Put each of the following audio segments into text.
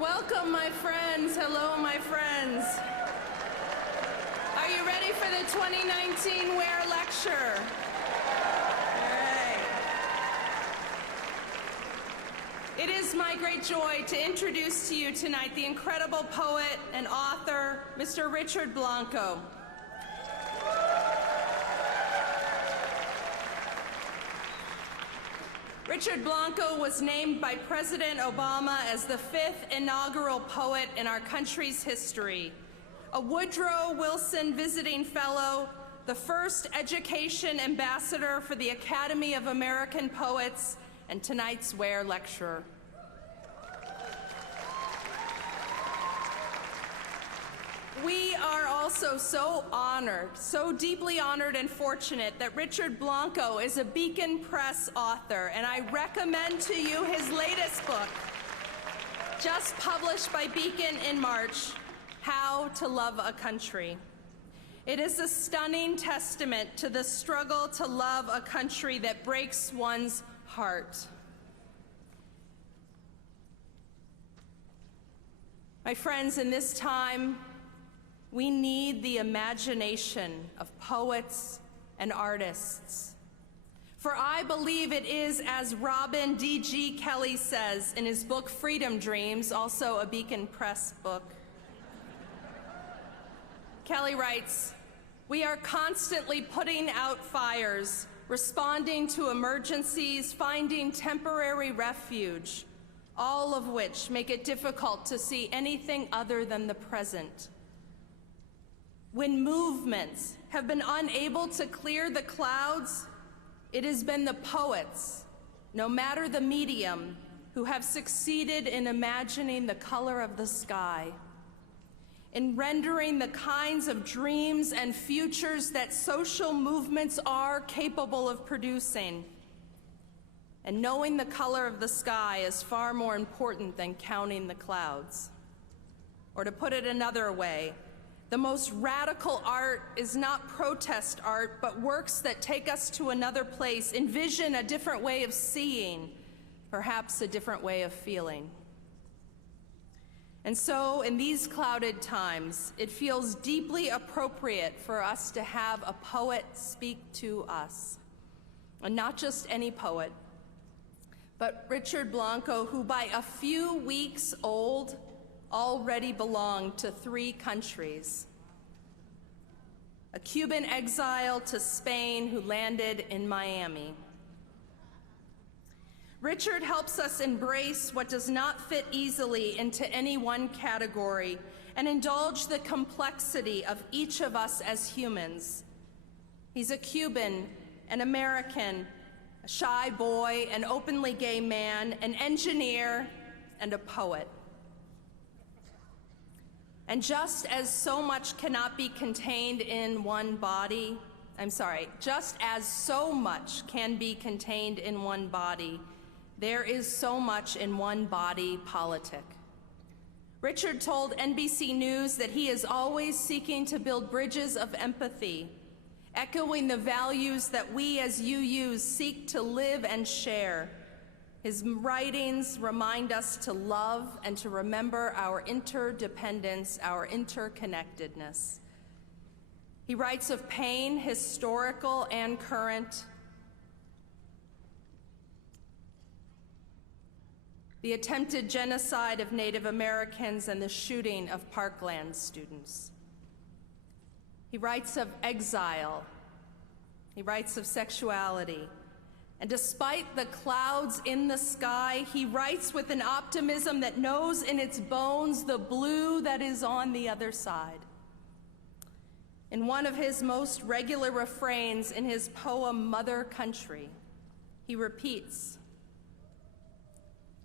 Welcome, my friends. Hello, my friends. Are you ready for the 2019 Ware Lecture? All right. It is my great joy to introduce to you tonight the incredible poet and author, Mr. Richard Blanco. Richard Blanco was named by President Obama as the 5th inaugural poet in our country's history, a Woodrow Wilson Visiting Fellow, the first education ambassador for the Academy of American Poets, and tonight's Ware Lecturer. We are also so honored, so deeply honored and fortunate that Richard Blanco is a Beacon Press author, and I recommend to you his latest book, just published by Beacon in March, How to Love a Country. It is a stunning testament to the struggle to love a country that breaks one's heart. My friends, in this time, we need the imagination of poets and artists. For I believe it is, as Robin D.G. Kelley says in his book Freedom Dreams, also a Beacon Press book. Kelley writes, "We are constantly putting out fires, responding to emergencies, finding temporary refuge, all of which make it difficult to see anything other than the present. When movements have been unable to clear the clouds, it has been the poets, no matter the medium, who have succeeded in imagining the color of the sky, in rendering the kinds of dreams and futures that social movements are capable of producing. And knowing the color of the sky is far more important than counting the clouds. Or to put it another way, the most radical art is not protest art, but works that take us to another place, envision a different way of seeing, perhaps a different way of feeling. And so, in these clouded times, it feels deeply appropriate for us to have a poet speak to us. And not just any poet, but Richard Blanco, who by a few weeks old already belonged to 3 countries. A Cuban exile to Spain who landed in Miami. Richard helps us embrace what does not fit easily into any one category and indulge the complexity of each of us as humans. He's a Cuban, an American, a shy boy, an openly gay man, an engineer, and a poet. And just as so much cannot be contained in one body, just as so much can be contained in one body, there is so much in one body politic. Richard told NBC News that he is always seeking to build bridges of empathy, echoing the values that we as UUs seek to live and share. His writings remind us to love and to remember our interdependence, our interconnectedness. He writes of pain, historical and current, the attempted genocide of Native Americans and the shooting of Parkland students. He writes of exile. He writes of sexuality. And despite the clouds in the sky, he writes with an optimism that knows in its bones the blue that is on the other side. In one of his most regular refrains in his poem, Mother Country, he repeats,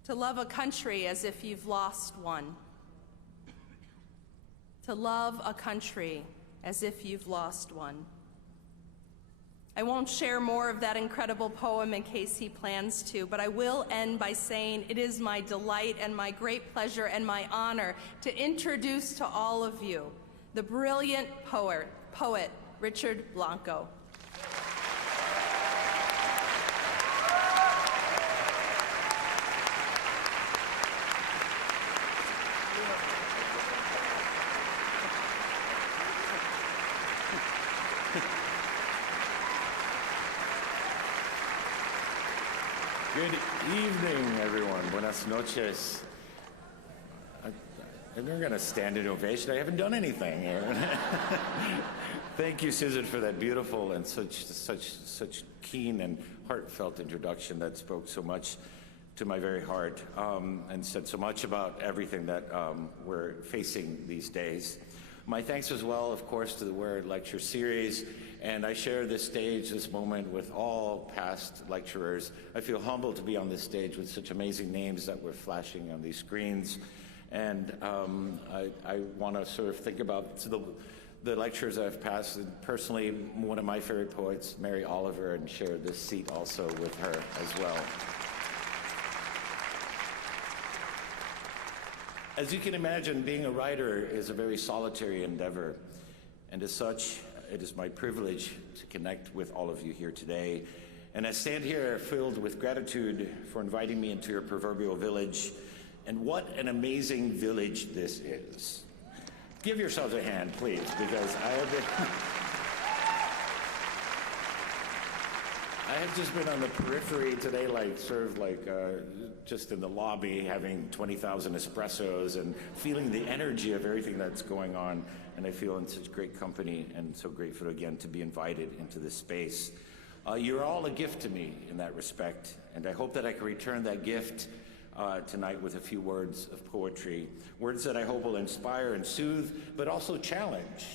"To love a country as if you've lost one. To love a country as if you've lost one." I won't share more of that incredible poem in case he plans to, but I will end by saying it is my delight and my great pleasure and my honor to introduce to all of you the brilliant poet Richard Blanco. Good evening, everyone. Buenas noches. I'm never going to stand in ovation. I haven't done anything here. Thank you, Susan, for that beautiful and such keen and heartfelt introduction that spoke so much to my very heart and said so much about everything that we're facing these days. My thanks as well, of course, to the Ware Lecture Series, and I share this stage, this moment, with all past lecturers. I feel humbled to be on this stage with such amazing names that were flashing on these screens, and I want to sort of think about the lecturers I've passed, and personally, one of my favorite poets, Mary Oliver, and share this seat also with her as well. As you can imagine, being a writer is a very solitary endeavor, and as such, it is my privilege to connect with all of you here today. And I stand here filled with gratitude for inviting me into your proverbial village, and what an amazing village this is. Give yourselves a hand, please, because I have just been on the periphery today, just in the lobby, having 20,000 espressos and feeling the energy of everything that's going on. And I feel in such great company and so grateful again to be invited into this space. You're all a gift to me in that respect, and I hope that I can return that gift tonight with a few words of poetry, words that I hope will inspire and soothe, but also challenge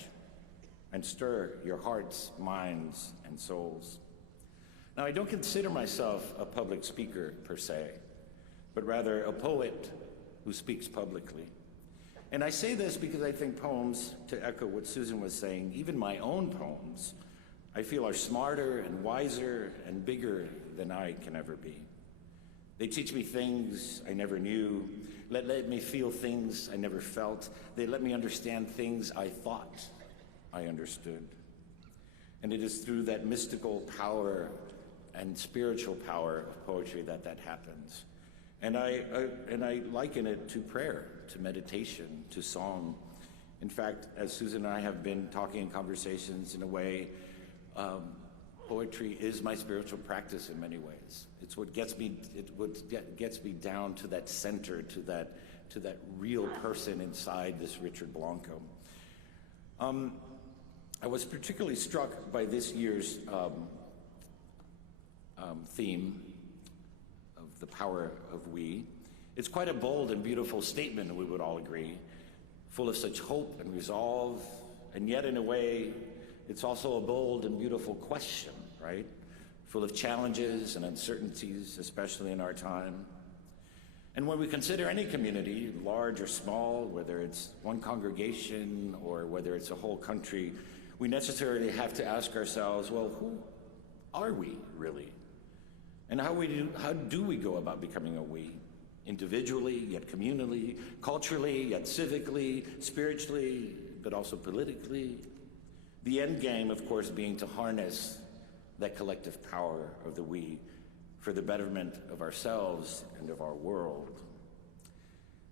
and stir your hearts, minds, and souls. Now, I don't consider myself a public speaker per se, but rather a poet who speaks publicly. And I say this because I think poems, to echo what Susan was saying, even my own poems, I feel are smarter and wiser and bigger than I can ever be. They teach me things I never knew, let me feel things I never felt. They let me understand things I thought I understood. And it is through that mystical power and spiritual power of poetry that happens. And I liken it to prayer, to meditation, to song. In fact, as Susan and I have been talking in conversations, in a way, poetry is my spiritual practice in many ways. It's what gets me down to that center, to that real person inside this Richard Blanco. I was particularly struck by this year's theme of the power of we. It's quite a bold and beautiful statement, we would all agree, full of such hope and resolve, and yet in a way, it's also a bold and beautiful question, right? Full of challenges and uncertainties, especially in our time. And when we consider any community, large or small, whether it's one congregation or whether it's a whole country, we necessarily have to ask ourselves, well, who are we really? And how do we go about becoming a we? Individually, yet communally, culturally, yet civically, spiritually, but also politically. The end game, of course, being to harness that collective power of the we for the betterment of ourselves and of our world.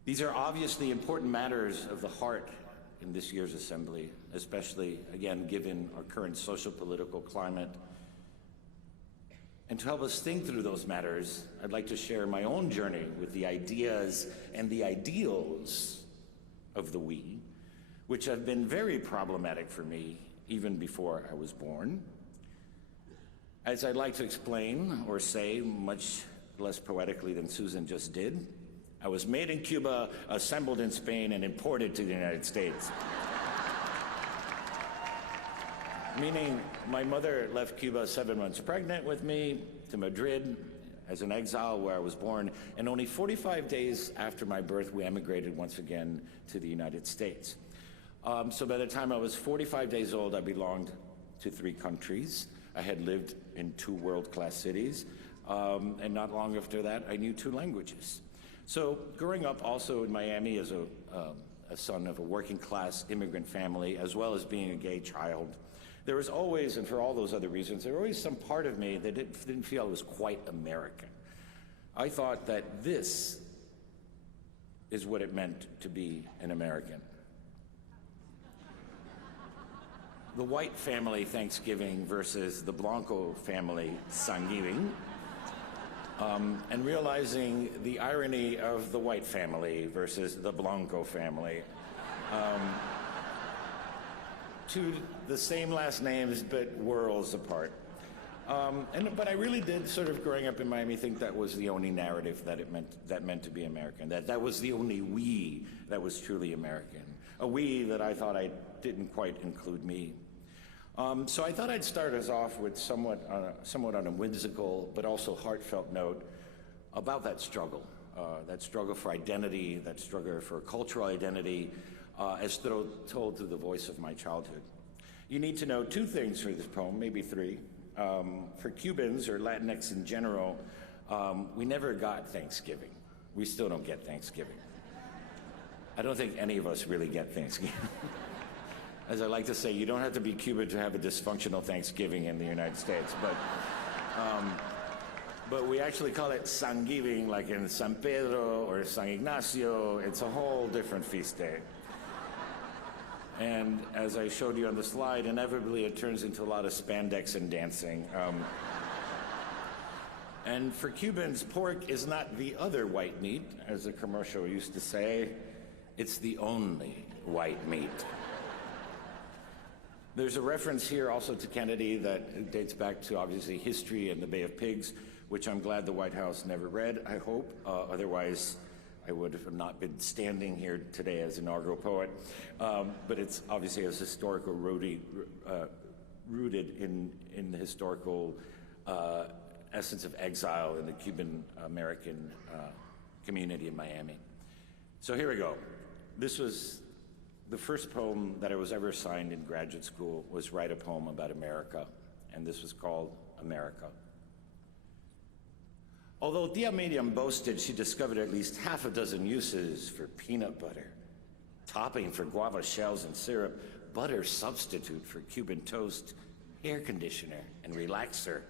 These are obviously important matters of the heart in this year's assembly, especially, again, given our current social political climate. And to help us think through those matters, I'd like to share my own journey with the ideas and the ideals of the we, which have been very problematic for me even before I was born. As I'd like to explain or say, much less poetically than Susan just did, I was made in Cuba, assembled in Spain, and imported to the United States. Meaning my mother left Cuba 7 months pregnant with me to Madrid as an exile where I was born, and only 45 days after my birth, we emigrated once again to the United States. So by the time I was 45 days old, I belonged to 3 countries. I had lived in 2 world-class cities, and not long after that, I knew 2 languages. So growing up also in Miami as a son of a working-class immigrant family, as well as being a gay child, there was always, and for all those other reasons, there was always some part of me that didn't feel it was quite American. I thought that this is what it meant to be an American. The white family Thanksgiving versus the Blanco family Thanksgiving. and realizing the irony of the white family versus the Blanco family. Two the same last names, but worlds apart. But I really did, sort of growing up in Miami, think that was the only narrative that meant to be American. That was the only we that was truly American. A we that I thought I didn't quite include me. So I thought I'd start us off with somewhat on a whimsical but also heartfelt note about that struggle for identity, that struggle for cultural identity, as told through the voice of my childhood. You need to know two things for this poem, maybe three. For Cubans or Latinx in general, we never got Thanksgiving. We still don't get Thanksgiving. I don't think any of us really get Thanksgiving. As I like to say, you don't have to be Cuban to have a dysfunctional Thanksgiving in the United States, but we actually call it Sangiving, like in San Pedro or San Ignacio. It's a whole different feast day. And as I showed you on the slide, inevitably it turns into a lot of spandex and dancing. And for Cubans, pork is not the other white meat, as the commercial used to say. It's the only white meat. There's a reference here also to Kennedy that dates back to, obviously, history and the Bay of Pigs, which I'm glad the White House never read, I hope. Otherwise, I would have not been standing here today as inaugural poet. But it's obviously as historical rooted in the historical essence of exile in the Cuban-American community in Miami. So here we go. This was the first poem that I was ever assigned in graduate school, was write a poem about America, and this was called America. Although Tia Miriam boasted she discovered at least half a dozen uses for peanut butter, topping for guava shells and syrup, butter substitute for Cuban toast, air conditioner, and relaxer,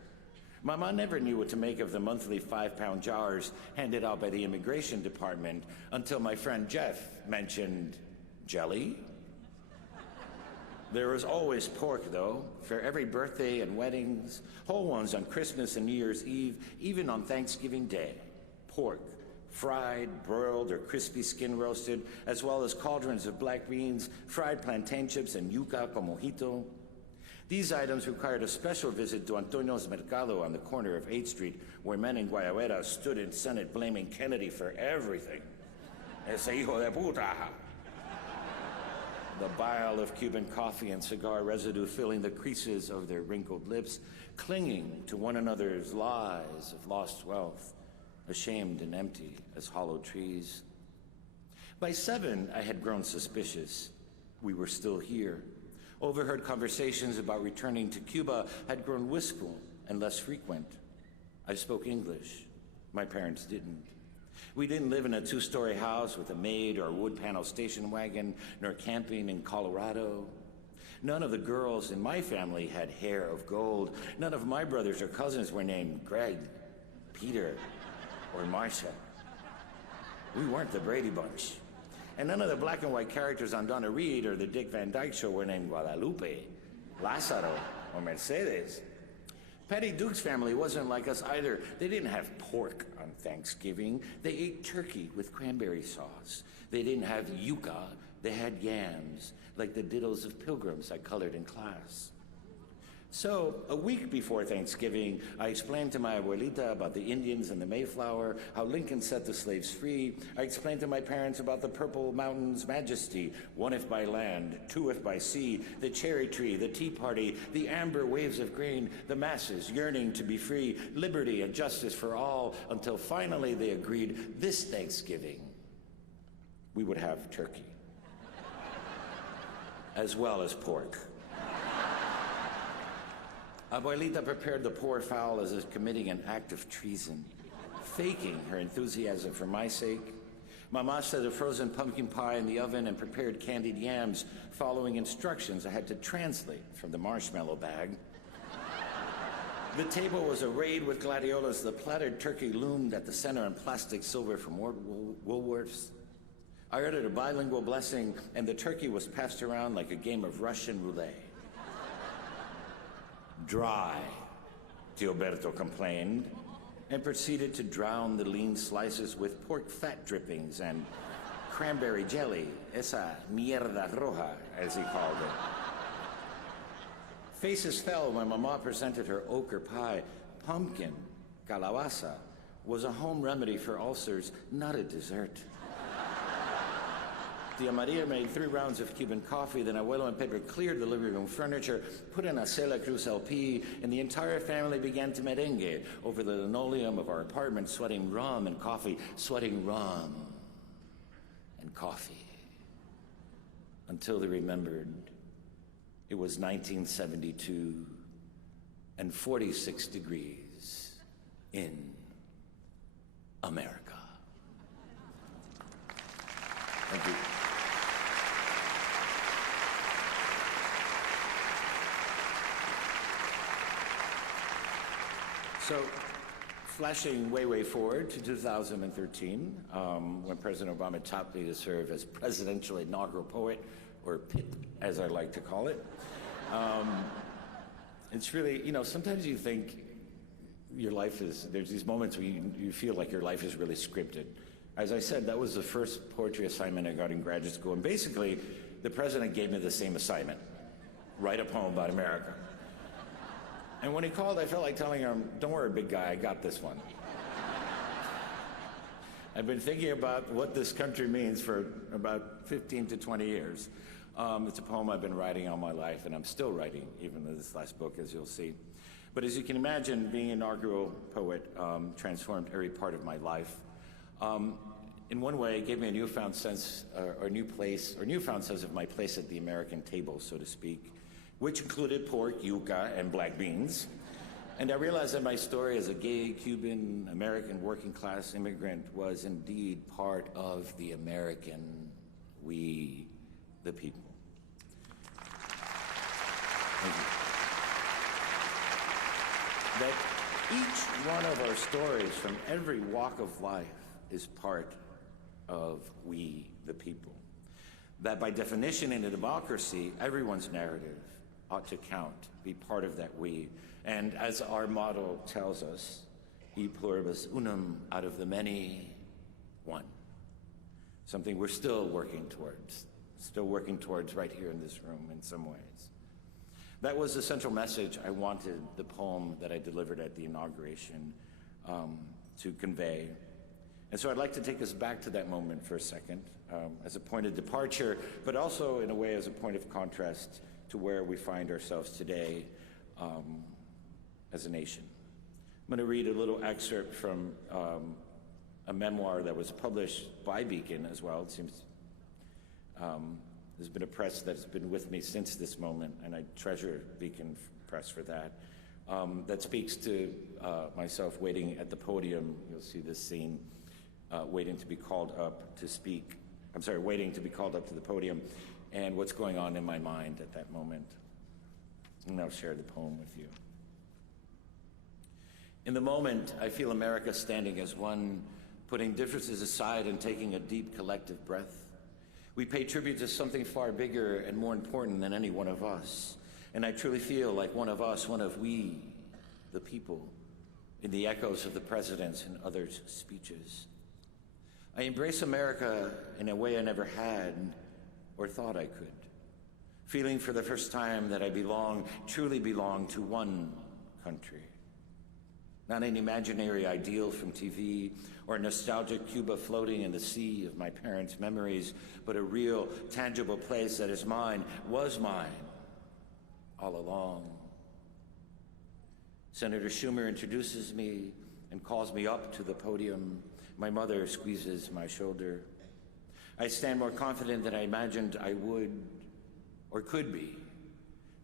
Mama never knew what to make of the monthly 5-pound jars handed out by the immigration department until my friend Jeff mentioned jelly. There was always pork, though, for every birthday and weddings, whole ones on Christmas and New Year's Eve, even on Thanksgiving Day. Pork, fried, broiled, or crispy skin roasted, as well as cauldrons of black beans, fried plantain chips, and yuca con mojito. These items required a special visit to Antonio's Mercado on the corner of 8th Street, where men in Guayabera stood in Senate blaming Kennedy for everything. Ese hijo de puta. The bile of Cuban coffee and cigar residue filling the creases of their wrinkled lips, clinging to one another's lies of lost wealth, ashamed and empty as hollow trees. By 7, I had grown suspicious. We were still here. Overheard conversations about returning to Cuba had grown wistful and less frequent. I spoke English. My parents didn't. We didn't live in a 2-story house with a maid or a wood panel station wagon, nor camping in Colorado. None of the girls in my family had hair of gold. None of my brothers or cousins were named Greg, Peter, or Marcia. We weren't the Brady Bunch. And none of the black and white characters on Donna Reed or the Dick Van Dyke Show were named Guadalupe, Lázaro, or Mercedes. Patty Duke's family wasn't like us either. They didn't have pork on Thanksgiving. They ate turkey with cranberry sauce. They didn't have yuca. They had yams, like the diddles of pilgrims I colored in class. So, a week before Thanksgiving, I explained to my abuelita about the Indians and the Mayflower, how Lincoln set the slaves free. I explained to my parents about the Purple Mountain's majesty, 1 if by land, 2 if by sea, the cherry tree, the Tea Party, the amber waves of grain, the masses yearning to be free, liberty and justice for all, until finally they agreed this Thanksgiving we would have turkey, as well as pork. Abuelita prepared the poor fowl as if committing an act of treason, faking her enthusiasm for my sake. Mama set a frozen pumpkin pie in the oven and prepared candied yams, following instructions I had to translate from the marshmallow bag. The table was arrayed with gladiolas. The plattered turkey loomed at the center in plastic silver from Woolworths. I uttered a bilingual blessing, and the turkey was passed around like a game of Russian roulette. Dry, Gilberto complained. and proceeded to drown the lean slices with pork fat drippings and cranberry jelly, esa mierda roja, as he called it. Faces fell when Mama presented her ochre pie. Pumpkin, calabaza, was a home remedy for ulcers, not a dessert. Tia Maria made 3 rounds of Cuban coffee, then Abuelo and Pedro cleared the living room furniture, put in a Sela Cruz LP, and the entire family began to merengue over the linoleum of our apartment, sweating rum and coffee, sweating rum and coffee, until they remembered it was 1972 and 46 degrees in America. Thank you. So, flashing way forward to 2013, when President Obama topped me to serve as presidential inaugural poet, or PIP, as I like to call it. It's really, sometimes you think your life is, there's these moments where you feel like your life is really scripted. As I said, that was the first poetry assignment I got in graduate school, and basically, the president gave me the same assignment: write a poem about America. And when he called, I felt like telling him, don't worry, big guy, I got this one. I've been thinking about what this country means for about 15 to 20 years. It's a poem I've been writing all my life, and I'm still writing, even in this last book, as you'll see. But as you can imagine, being an inaugural poet transformed every part of my life. In one way, it gave me a newfound sense, or newfound sense of my place at the American table, so to speak, which included pork, yuca, and black beans. And I realized that my story as a gay, Cuban, American working-class immigrant was indeed part of the American we, the people. Thank you. That each one of our stories from every walk of life is part of we, the people. That by definition in a democracy, everyone's narrative ought to count, be part of that we. And as our motto tells us, e pluribus unum, out of the many, one. Something we're still working towards right here in this room in some ways. That was the central message I wanted the poem that I delivered at the inauguration to convey. And so I'd like to take us back to that moment for a second, as a point of departure, but also in a way as a point of contrast to where we find ourselves today as a nation. I'm going to read a little excerpt from a memoir that was published by Beacon as well. It seems there's been a press that's been with me since this moment, and I treasure Beacon Press for that. That speaks to myself waiting at the podium. You'll see this scene, waiting to be called up to speak. I'm sorry, waiting to be called up to the podium, and what's going on in my mind at that moment. And I'll share the poem with you. In the moment, I feel America standing as one, putting differences aside and taking a deep collective breath. We pay tribute to something far bigger and more important than any one of us. And I truly feel like one of us, one of we, the people, in the echoes of the president's and others' speeches. I embrace America in a way I never had or thought I could. Feeling for the first time that I truly belong to one country. Not an imaginary ideal from TV or a nostalgic Cuba floating in the sea of my parents' memories, but a real, tangible place that is mine, was mine, all along. Senator Schumer introduces me and calls me up to the podium. My mother squeezes my shoulder. I stand more confident than I imagined I would or could be,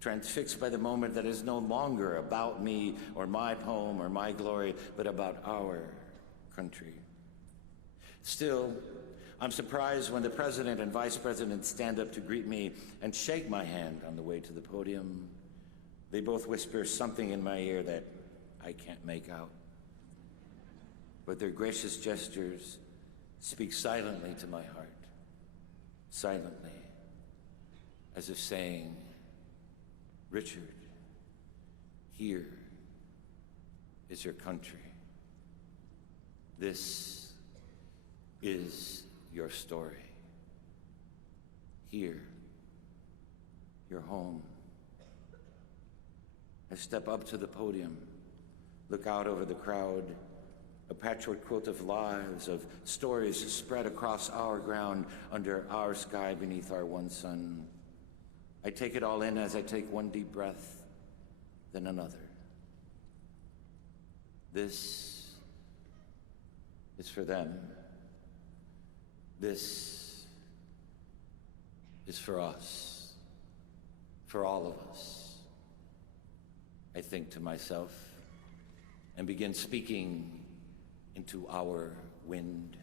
transfixed by the moment that is no longer about me or my poem or my glory, but about our country. Still, I'm surprised when the president and vice president stand up to greet me and shake my hand on the way to the podium. They both whisper something in my ear that I can't make out. But their gracious gestures speak silently to my heart, silently, as if saying, Richard, here is your country. This is your story. Here, your home. I step up to the podium, look out over the crowd, a patchwork quilt of lives, of stories spread across our ground, under our sky, beneath our one sun. I take it all in as I take one deep breath, then another. This is for them. This is for us, for all of us. I think to myself and begin speaking into our wind.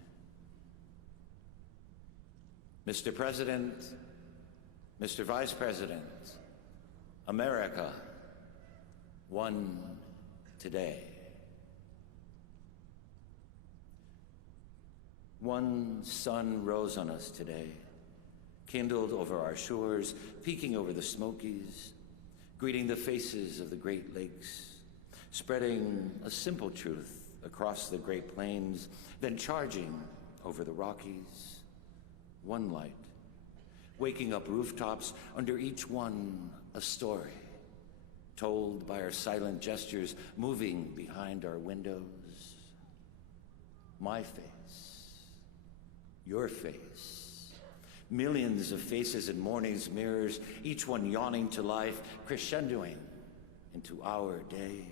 Mr. President, Mr. Vice President, America, one today. One sun rose on us today, kindled over our shores, peeking over the Smokies, greeting the faces of the Great Lakes, spreading a simple truth across the Great Plains, then charging over the Rockies. One light, waking up rooftops, under each one a story, told by our silent gestures moving behind our windows. My face, your face, millions of faces in morning's mirrors, each one yawning to life, crescendoing into our day.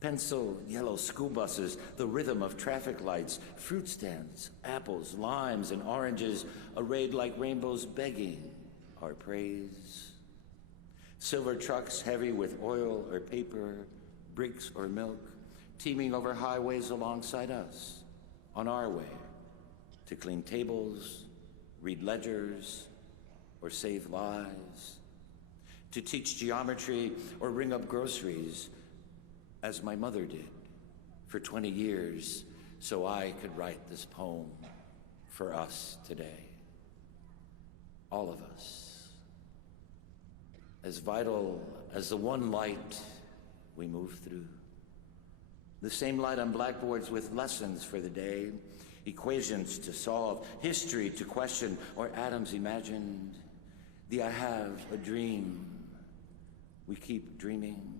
Pencil yellow school buses, the rhythm of traffic lights, fruit stands, apples, limes, and oranges, arrayed like rainbows begging our praise. Silver trucks heavy with oil or paper, bricks or milk, teeming over highways alongside us, on our way to clean tables, read ledgers, or save lives, to teach geometry or ring up groceries, as my mother did for 20 years, so I could write this poem for us today. All of us, as vital as the one light we move through. The same light on blackboards with lessons for the day, equations to solve, history to question, or atoms imagined. The I have a dream, we keep dreaming.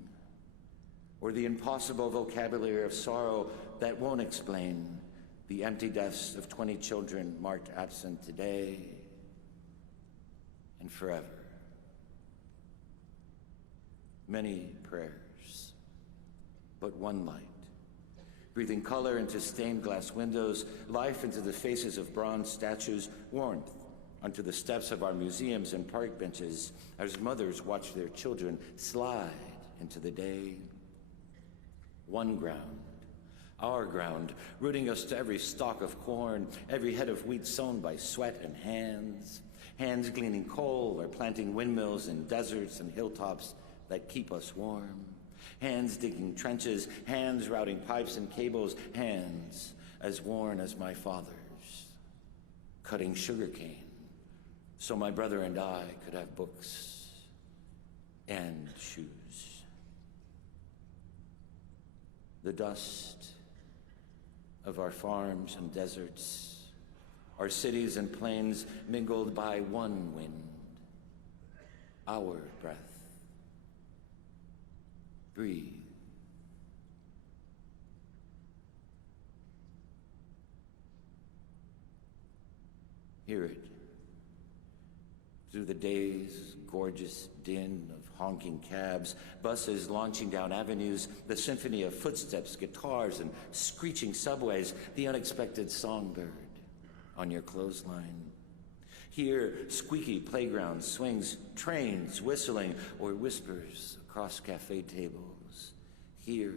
Or the impossible vocabulary of sorrow that won't explain the empty deaths of 20 children marked absent today and forever. Many prayers, but one light, breathing color into stained glass windows, life into the faces of bronze statues, warmth onto the steps of our museums and park benches as mothers watch their children slide into the day. One ground, our ground, rooting us to every stalk of corn, every head of wheat sown by sweat and hands, hands gleaning coal or planting windmills in deserts and hilltops that keep us warm, hands digging trenches, hands routing pipes and cables, hands as worn as my father's, cutting sugarcane so my brother and I could have books and shoes. The dust of our farms and deserts, our cities and plains mingled by one wind, our breath. Breathe. Hear it through the day's gorgeous din of honking cabs, buses launching down avenues, the symphony of footsteps, guitars, and screeching subways, the unexpected songbird on your clothesline. Hear squeaky playground swings, trains whistling, or whispers across cafe tables. Hear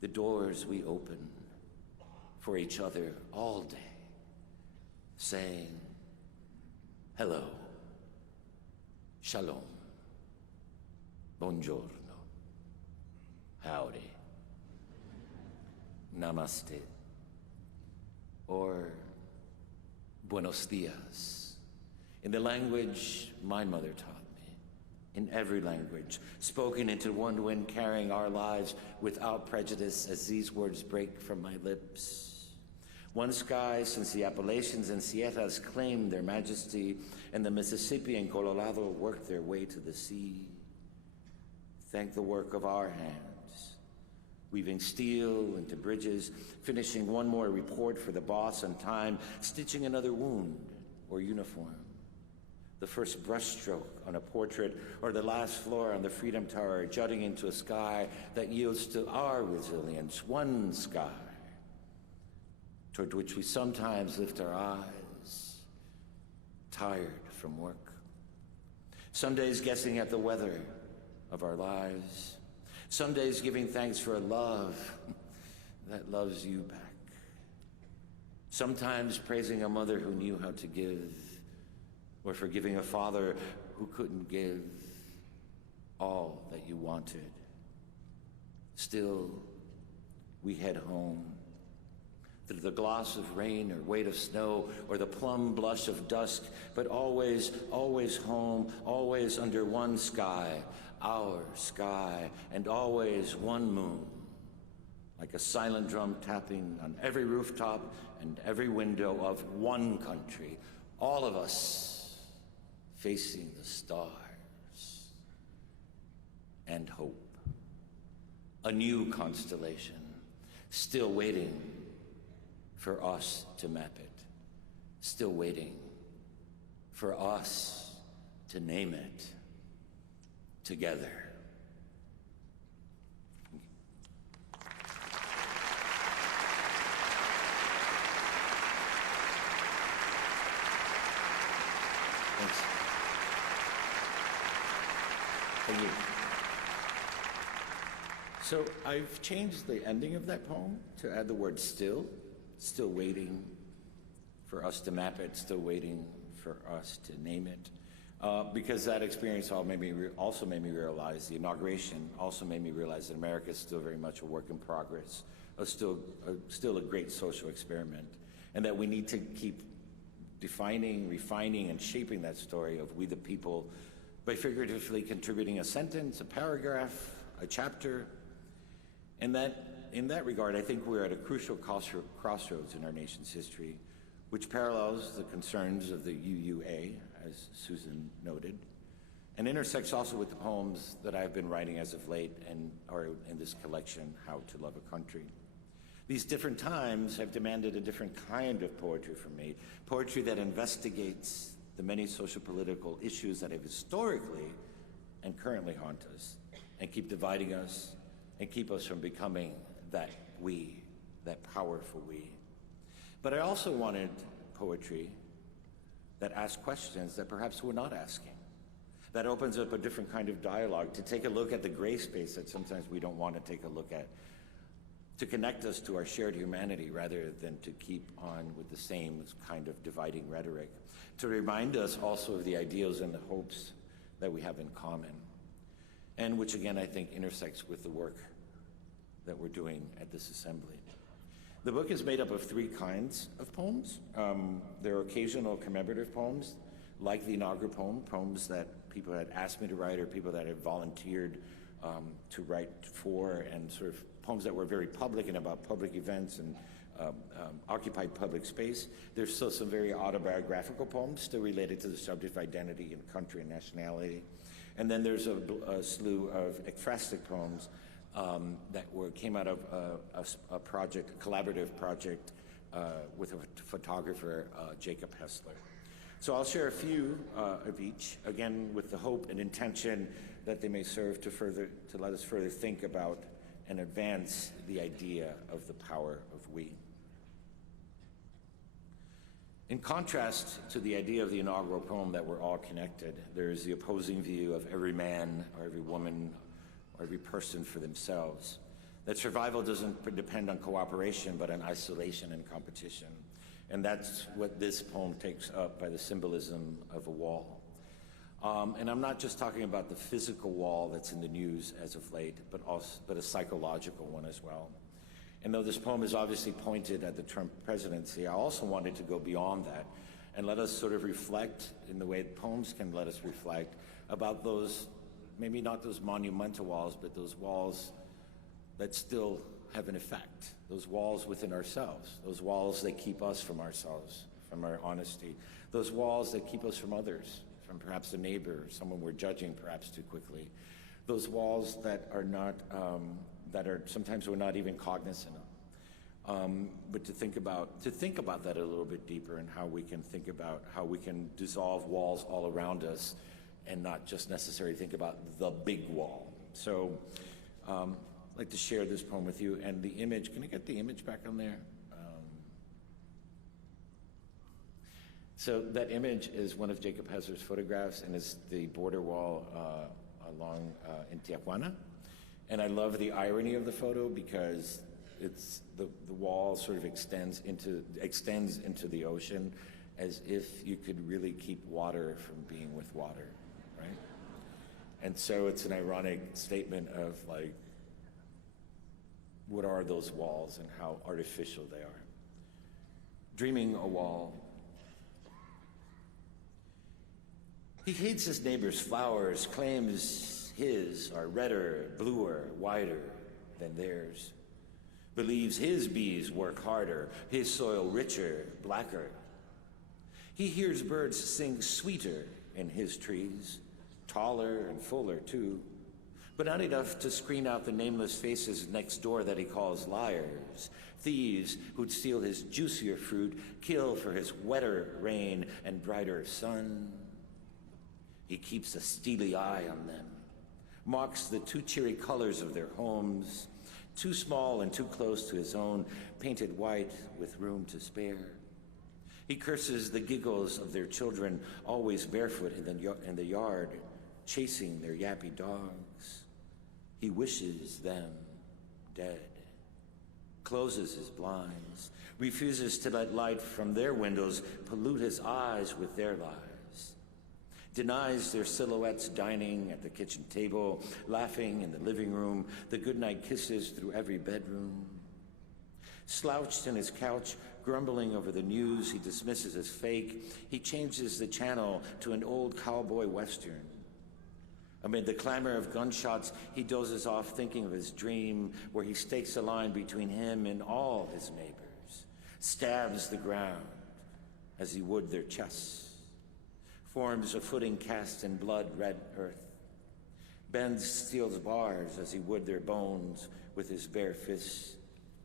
the doors we open for each other all day, saying, hello, shalom, buongiorno, howdy, namaste, or buenos dias, in the language my mother taught me, in every language, spoken into one wind, carrying our lives without prejudice as these words break from my lips. One sky since the Appalachians and Sierras claimed their majesty, and the Mississippi and Colorado worked their way to the sea. Thank the work of our hands, weaving steel into bridges, finishing one more report for the boss on time, stitching another wound or uniform, the first brushstroke on a portrait, or the last floor on the Freedom Tower, jutting into a sky that yields to our resilience, one sky, toward which we sometimes lift our eyes, tired from work. Some days guessing at the weather of our lives. Some days giving thanks for a love that loves you back. Sometimes praising a mother who knew how to give, or forgiving a father who couldn't give all that you wanted. Still, we head home. Through the gloss of rain or weight of snow or the plum blush of dusk, but always, always home, always under one sky, our sky, and always one moon, like a silent drum tapping on every rooftop and every window of one country, all of us facing the stars and hope. A new constellation, still waiting for us to map it, still waiting for us to name it together. Thanks. Thank you. So I've changed the ending of that poem to add the word still waiting for us to map it, still waiting for us to name it. Because that experience also made me realize, the inauguration also made me realize that America is still very much a work in progress, still a great social experiment, and that we need to keep defining, refining, and shaping that story of we the people by figuratively contributing a sentence, a paragraph, a chapter, and that in that regard, I think we're at a crucial crossroads in our nation's history, which parallels the concerns of the UUA, as Susan noted, and intersects also with the poems that I've been writing as of late or in this collection, How to Love a Country. These different times have demanded a different kind of poetry from me, poetry that investigates the many social political issues that have historically and currently haunt us and keep dividing us and keep us from becoming that we, that powerful we. But I also wanted poetry that asks questions that perhaps we're not asking, that opens up a different kind of dialogue, to take a look at the gray space that sometimes we don't want to take a look at, to connect us to our shared humanity rather than to keep on with the same kind of dividing rhetoric, to remind us also of the ideals and the hopes that we have in common, and which again I think intersects with the work that we're doing at this assembly. The book is made up of three kinds of poems. There are occasional commemorative poems, like the inaugural poem, poems that people had asked me to write or people that had volunteered to write for, and sort of poems that were very public and about public events and occupied public space. There's still some very autobiographical poems still related to the subject of identity and country and nationality. And then there's a slew of ekphrastic poems that came out of a collaborative project with a photographer, Jacob Hessler. So I'll share a few of each, again with the hope and intention that they may serve to let us further think about and advance the idea of the power of we. In contrast to the idea of the inaugural poem that we're all connected, there is the opposing view of every man or every woman or every person for themselves, that survival doesn't depend on cooperation but on isolation and competition. And that's what this poem takes up by the symbolism of a wall. And I'm not just talking about the physical wall that's in the news as of late, but a psychological one as well. And though this poem is obviously pointed at the Trump presidency, I also wanted to go beyond that and let us sort of reflect in the way poems can let us reflect about those maybe not those monumental walls, but those walls that still have an effect, those walls within ourselves, those walls that keep us from ourselves, from our honesty, those walls that keep us from others, from perhaps a neighbor, someone we're judging perhaps too quickly, those walls that are not, sometimes we're not even cognizant of. But to think about that a little bit deeper, and how we can think about how we can dissolve walls all around us and not just necessarily think about the big wall. So I'd like to share this poem with you, and the image, can I get the image back on there? So that image is one of Jacob Hezer's photographs, and it's the border wall along in Tijuana. And I love the irony of the photo, because it's the wall sort of extends into the ocean, as if you could really keep water from being with water, right? And so it's an ironic statement of, like, what are those walls and how artificial they are. Dreaming a wall. He hates his neighbor's flowers, claims his are redder, bluer, wider than theirs. Believes his bees work harder, his soil richer, blacker. He hears birds sing sweeter in his trees, taller and fuller too, but not enough to screen out the nameless faces next door that he calls liars, thieves who'd steal his juicier fruit, kill for his wetter rain and brighter sun. He keeps a steely eye on them, mocks the too cheery colors of their homes, too small and too close to his own, painted white with room to spare. He curses the giggles of their children, always barefoot in the yard, chasing their yappy dogs. He wishes them dead, closes his blinds, refuses to let light from their windows pollute his eyes with their lies, denies their silhouettes dining at the kitchen table, laughing in the living room, the goodnight kisses through every bedroom. Slouched in his couch, grumbling over the news he dismisses as fake, he changes the channel to an old cowboy western. Amid the clamor of gunshots, he dozes off thinking of his dream, where he stakes a line between him and all his neighbors, stabs the ground as he would their chests, forms a footing cast in blood-red earth, bends steel bars as he would their bones with his bare fists,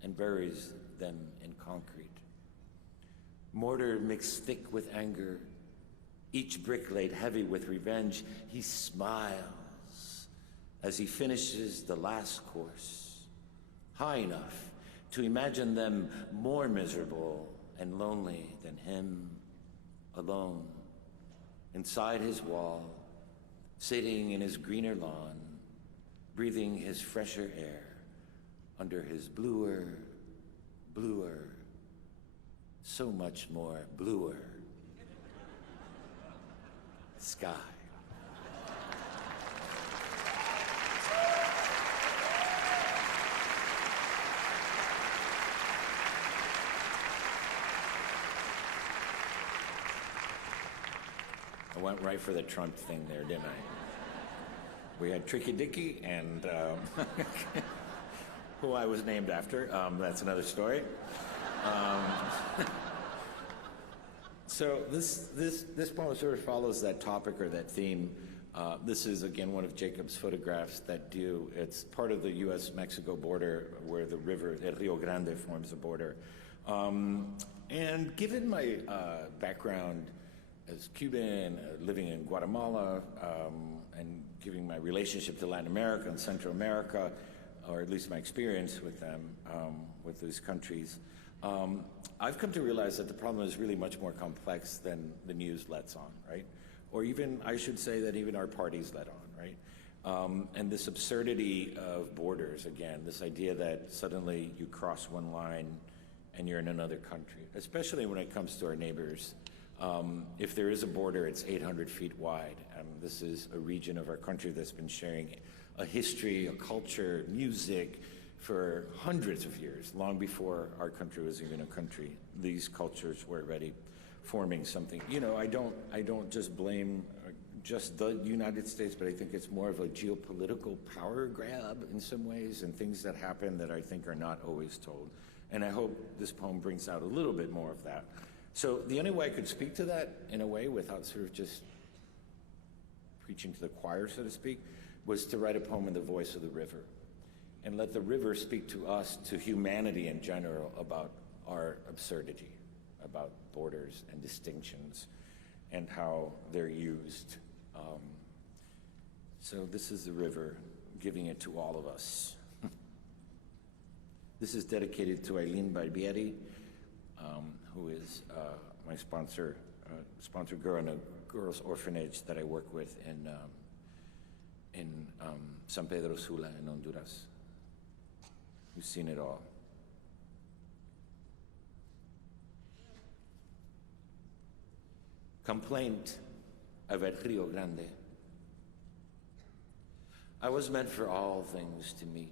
and buries them in concrete. Mortar mixed thick with anger, each brick laid heavy with revenge. He smiles as he finishes the last course, high enough to imagine them more miserable and lonely than him, alone, inside his wall, sitting in his greener lawn, breathing his fresher air under his bluer, so much more bluer sky. I went right for the Trump thing there, didn't I? We had Tricky Dicky and who I was named after. That's another story. So this poem sort of follows that topic or that theme. This is, again, one of Jacob's photographs it's part of the U.S.-Mexico border where the river, El Rio Grande, forms the border. And given my background as Cuban, living in Guatemala, and giving my relationship to Latin America and Central America, or at least my experience with them, with those countries, I've come to realize that the problem is really much more complex than the news lets on, right? Or even, I should say that even our parties let on, right? And this absurdity of borders, again, this idea that suddenly you cross one line and you're in another country, especially when it comes to our neighbors. If there is a border, it's 800 feet wide. This is a region of our country that's been sharing a history, a culture, music, for hundreds of years, long before our country was even a country. These cultures were already forming something. You know, I don't just blame just the United States, but I think it's more of a geopolitical power grab in some ways, and things that happen that I think are not always told. And I hope this poem brings out a little bit more of that. So the only way I could speak to that in a way without sort of just preaching to the choir, so to speak, was to write a poem in the voice of the river and let the river speak to us, to humanity in general, about our absurdity, about borders and distinctions and how they're used. So this is the river giving it to all of us. This is dedicated to Eileen Barbieri, who is my sponsor girl in a girls' orphanage that I work with in San Pedro Sula in Honduras. You've seen it all. Complaint of El Rio Grande. I was meant for all things to meet,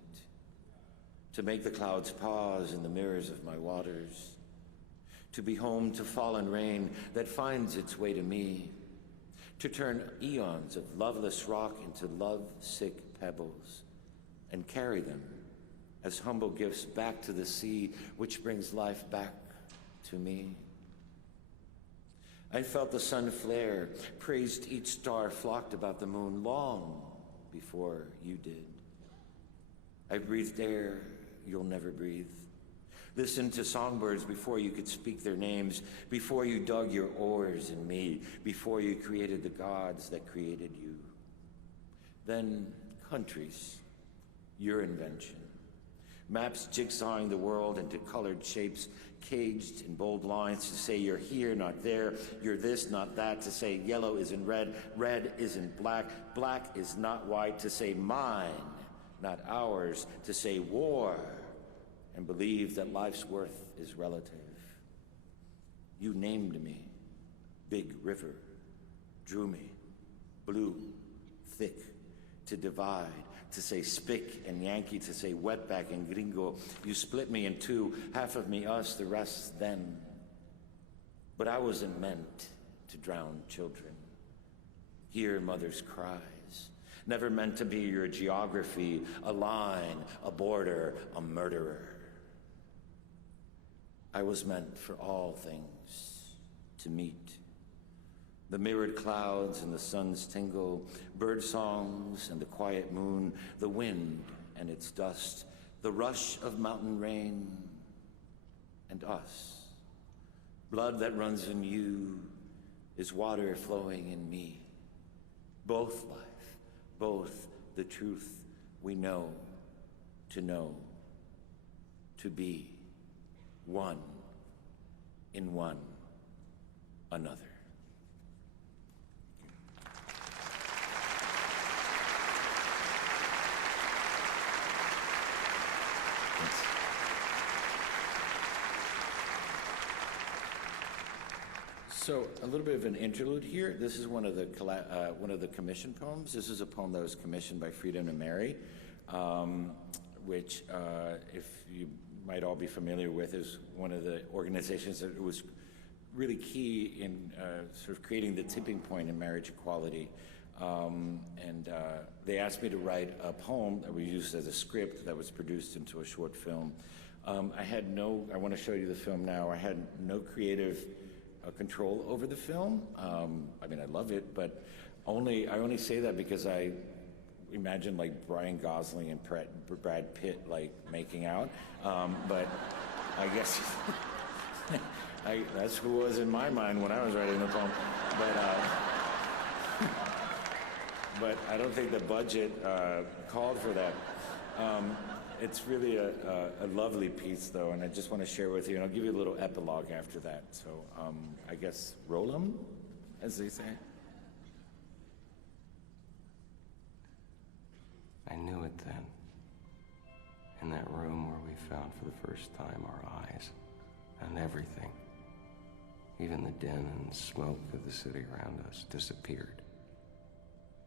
to make the clouds pause in the mirrors of my waters, to be home to fallen rain that finds its way to me, to turn eons of loveless rock into love-sick pebbles and carry them as humble gifts back to the sea, which brings life back to me. I felt the sun flare, praised each star, flocked about the moon long before you did. I breathed air you'll never breathe. Listened to songbirds before you could speak their names, before you dug your oars in me, before you created the gods that created you. Then countries, your invention. Maps jigsawing the world into colored shapes, caged in bold lines to say you're here, not there, you're this, not that, to say yellow isn't red, red isn't black, black is not white, to say mine, not ours, to say war, and believe that life's worth is relative. You named me, Big River, drew me, blue, thick, to divide, to say spick and Yankee, to say wetback and gringo. You split me in two, half of me us, the rest them. But I wasn't meant to drown children, hear mothers' cries, never meant to be your geography, a line, a border, a murderer. I was meant for all things to meet. The mirrored clouds and the sun's tingle, bird songs and the quiet moon, the wind and its dust, the rush of mountain rain, and us. Blood that runs in you is water flowing in me. Both life, both the truth we know, to be one in one another. So a little bit of an interlude here. This is one of the commission poems. This is a poem that was commissioned by Freedom and Mary, which, if you might all be familiar with, is one of the organizations that was really key in sort of creating the tipping point in marriage equality. They asked me to write a poem that we used as a script that was produced into a short film. I want to show you the film now. I had no creative control over the film. I mean, I love it, but I only say that because I imagine like Brian Gosling and Brad Pitt like making out. But I guess that's who was in my mind when I was writing the poem. But I don't think the budget called for that. It's really a lovely piece, though, and I just want to share with you, and I'll give you a little epilogue after that. So I guess roll 'em, as they say. I knew it then. In that room where we found for the first time our eyes and everything, even the din and smoke of the city around us, disappeared,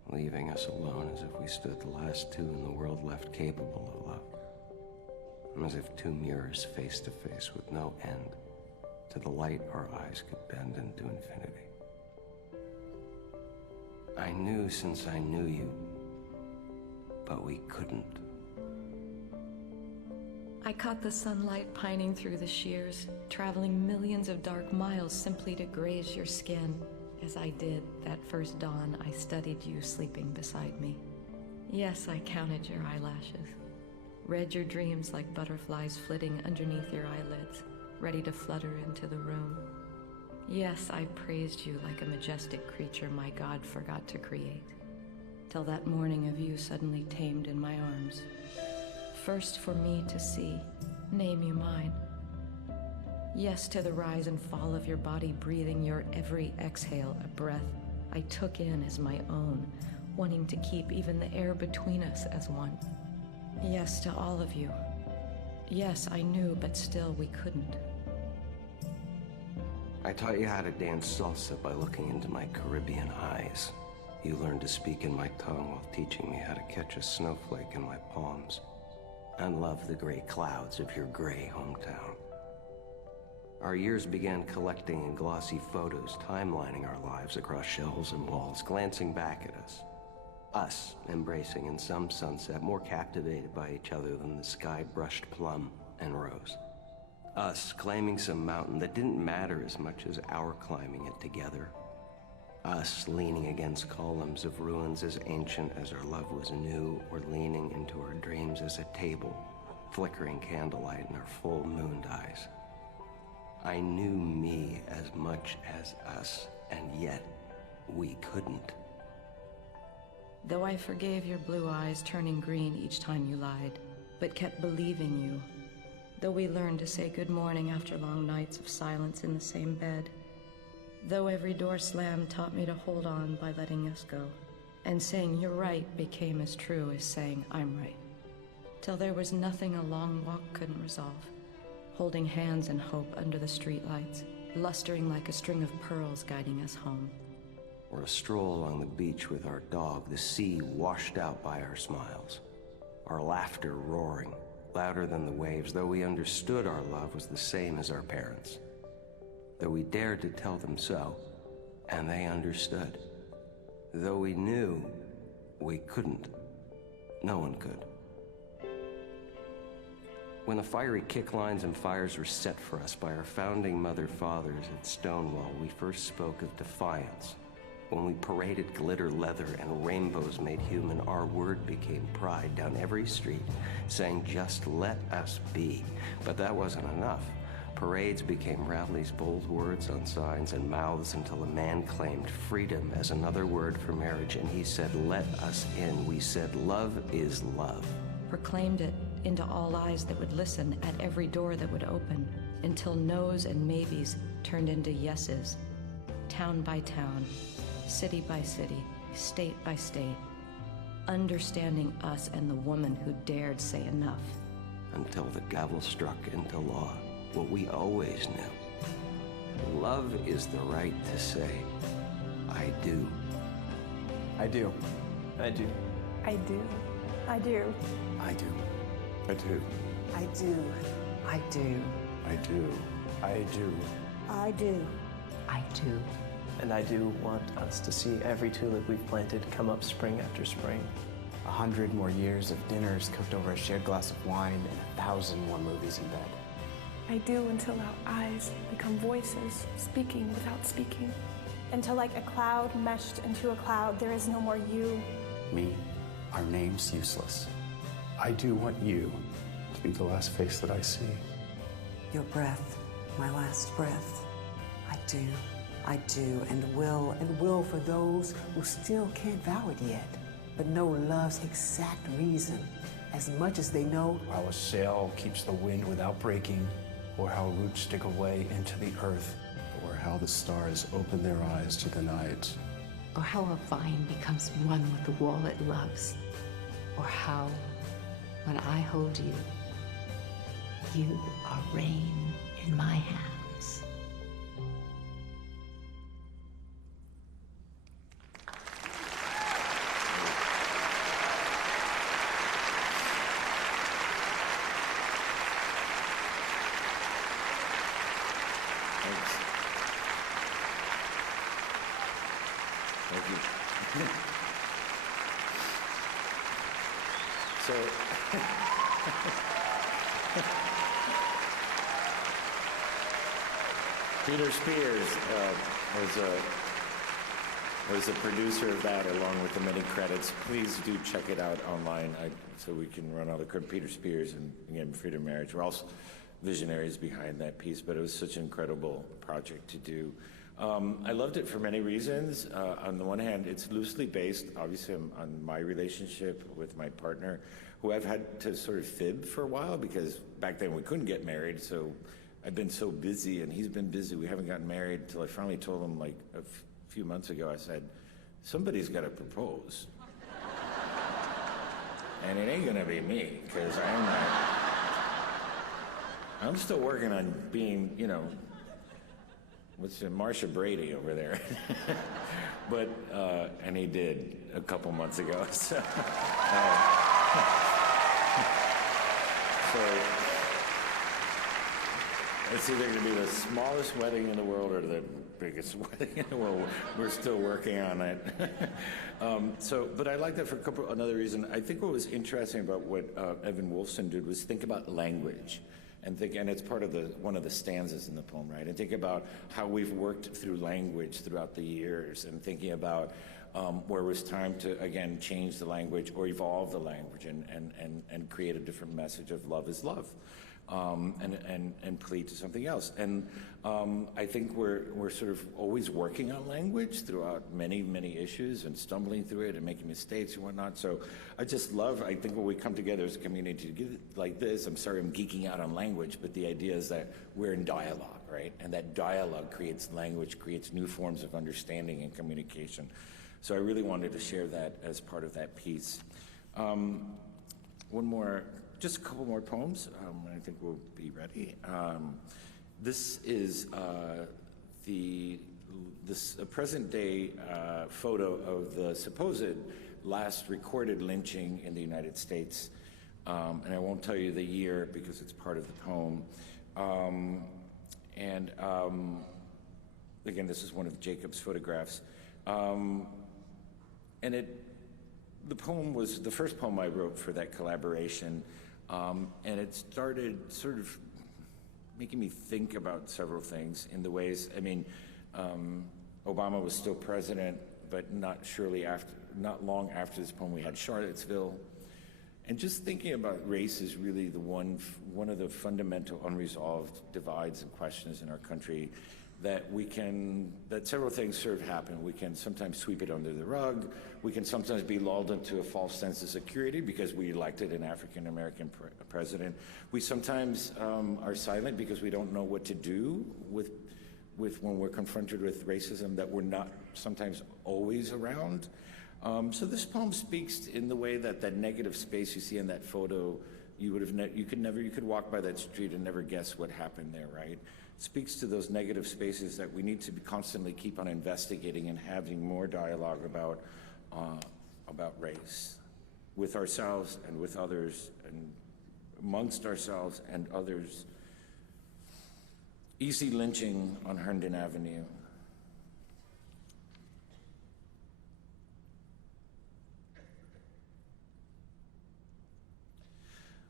leaving us alone as if we stood the last two in the world left capable of love. As if two mirrors face to face with no end to the light our eyes could bend into infinity. I knew since I knew you, but we couldn't. I caught the sunlight pining through the shears, traveling millions of dark miles simply to graze your skin. As I did that first dawn, I studied you sleeping beside me. Yes, I counted your eyelashes, read your dreams like butterflies flitting underneath your eyelids, ready to flutter into the room. Yes, I praised you like a majestic creature my God forgot to create, till that morning of you suddenly tamed in my arms. First for me to see, name you mine. Yes to the rise and fall of your body, breathing your every exhale a breath I took in as my own, wanting to keep even the air between us as one. Yes to all of you. Yes, I knew, but still we couldn't. I taught you how to dance salsa by looking into my Caribbean eyes. You learned to speak in my tongue while teaching me how to catch a snowflake in my palms and love the gray clouds of your gray hometown. Our years began collecting in glossy photos, timelining our lives across shelves and walls, glancing back at us. Us embracing in some sunset, more captivated by each other than the sky-brushed plum and rose. Us claiming some mountain that didn't matter as much as our climbing it together. Us leaning against columns of ruins as ancient as our love was new, or leaning into our dreams as a table, flickering candlelight in our full mooned eyes. I knew me as much as us, and yet we couldn't. Though I forgave your blue eyes turning green each time you lied, but kept believing you. Though we learned to say good morning after long nights of silence in the same bed. Though every door slam taught me to hold on by letting us go. And saying you're right became as true as saying I'm right. Till there was nothing a long walk couldn't resolve. Holding hands in hope under the streetlights, lustering like a string of pearls guiding us home. Or a stroll along the beach with our dog, the sea washed out by our smiles. Our laughter roaring, louder than the waves, though we understood our love was the same as our parents'. Though we dared to tell them so, and they understood. Though we knew we couldn't. No one could. When the fiery kick lines and fires were set for us by our founding mother-fathers at Stonewall, we first spoke of defiance. When we paraded glitter leather and rainbows made human, our word became pride down every street, saying just let us be. But that wasn't enough. Parades became Radley's bold words on signs and mouths until a man claimed freedom as another word for marriage, and he said, let us in. We said, love is love. Proclaimed it into all eyes that would listen at every door that would open, until no's and maybes turned into yeses. Town by town, city by city, state by state. Understanding us and the woman who dared say enough. Until the gavel struck into law. What we always knew. Love is the right to say, I do. I do. I do. I do. I do. I do. I do. I do. I do. I do. I do. I do. I do. And I do want us to see every tulip we've planted come up spring after spring. 100 more years of dinners cooked over a shared glass of wine and 1,000 more movies in bed. I do until our eyes become voices, speaking without speaking. Until like a cloud meshed into a cloud, there is no more you. Me, our name's useless. I do want you to be the last face that I see. Your breath, my last breath. I do, and will for those who still can't vow it yet, but know love's exact reason, as much as they know How a sail keeps the wind without breaking, or how roots dig away into the earth, or how the stars open their eyes to the night. Or how a vine becomes one with the wall it loves. Or how, when I hold you, you are rain in my hands. Thank you. So, Peter Spears was a producer of that, along with the many credits. Please do check it out online, so we can run all the credits. Peter Spears and again, Freedom of Marriage were also visionaries behind that piece, but it was such an incredible project to do. I loved it for many reasons. On the one hand, it's loosely based, obviously, on my relationship with my partner, who I've had to sort of fib for a while, because back then we couldn't get married, so I've been so busy, and he's been busy. We haven't gotten married until I finally told him, like, a few months ago, I said, somebody's got to propose. And it ain't going to be me, because I'm still working on being, you know, what's it, Marsha Brady over there. But, and he did a couple months ago. So, it's either going to be the smallest wedding in the world or the biggest wedding in the world. We're still working on it. But I like that for another reason. I think what was interesting about what Evan Wolfson did was think about language. And it's part of one of the stanzas in the poem, right? And think about how we've worked through language throughout the years, and thinking about where it was time to, again, change the language or evolve the language and create a different message of love is love, and plead to something else. And I think we're sort of always working on language throughout many, many issues, and stumbling through it and making mistakes and whatnot. So I think when we come together as a community like this, I'm sorry I'm geeking out on language, but the idea is that we're in dialogue, right? And that dialogue creates language, creates new forms of understanding and communication. So I really wanted to share that as part of that piece. Just a couple more poems, and I think we'll be ready. This is a present-day photo of the supposed last recorded lynching in the United States, and I won't tell you the year because it's part of the poem. Again, this is one of Jacob's photographs. The poem was the first poem I wrote for that collaboration, and it started sort of making me think about several things in the ways, Obama was still president, but not long after this poem we had Charlottesville. And just thinking about race is really one of the fundamental unresolved divides and questions in our country, that several things sort of happen. We can sometimes sweep it under the rug. We can sometimes be lulled into a false sense of security because we elected an African-American president. We sometimes are silent because we don't know what to do with when we're confronted with racism that we're not sometimes always around. So this poem speaks in the way that negative space you see in that photo, you could walk by that street and never guess what happened there, right? Speaks to those negative spaces that we need to constantly keep on investigating and having more dialogue about race with ourselves and with others and amongst ourselves and others. Easy lynching on Herndon Avenue.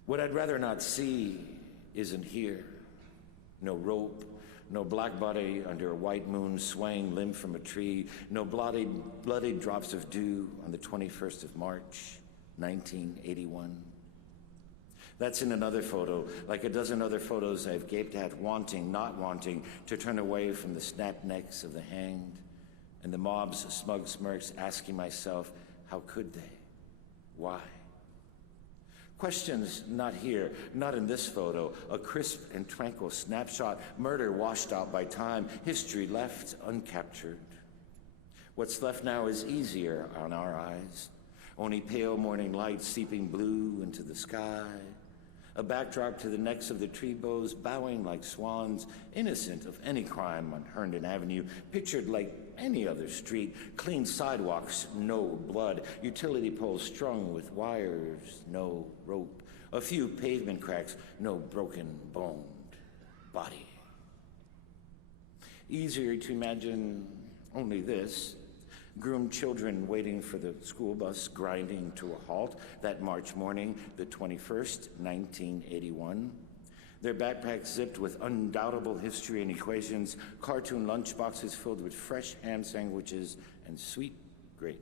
What I'd rather not see isn't here. No rope, no black body under a white moon swaying limb from a tree, no bloody drops of dew on the 21st of March, 1981. That's in another photo, like a dozen other photos I've gaped at, not wanting to turn away from the snapped necks of the hanged, and the mob's smug smirks, asking myself, how could they? Why? Questions not here, not in this photo, a crisp and tranquil snapshot, murder washed out by time, history left uncaptured. What's left now is easier on our eyes, only pale morning light seeping blue into the sky, a backdrop to the necks of the tree boughs bowing like swans, innocent of any crime on Herndon Avenue, pictured like any other street, clean sidewalks, no blood, utility poles strung with wires, no rope, a few pavement cracks, no broken boned body. Easier to imagine only this, groomed children waiting for the school bus grinding to a halt that March morning, the 21st, 1981. Their backpacks zipped with undoubtable history and equations, cartoon lunchboxes filled with fresh ham sandwiches and sweet grapes.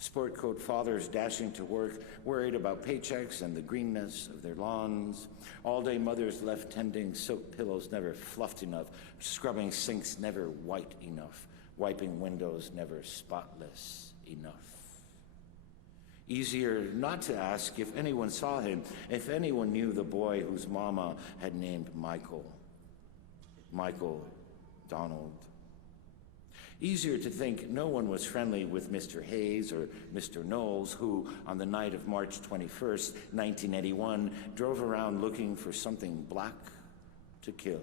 Sport coat fathers dashing to work, worried about paychecks and the greenness of their lawns. All-day mothers left tending silk pillows never fluffed enough, scrubbing sinks never white enough, wiping windows never spotless enough. Easier not to ask if anyone saw him, if anyone knew the boy whose mama had named Michael Donald. Easier to think no one was friendly with Mr. Hayes or Mr. Knowles, who, on the night of March 21st, 1981, drove around looking for something black to kill.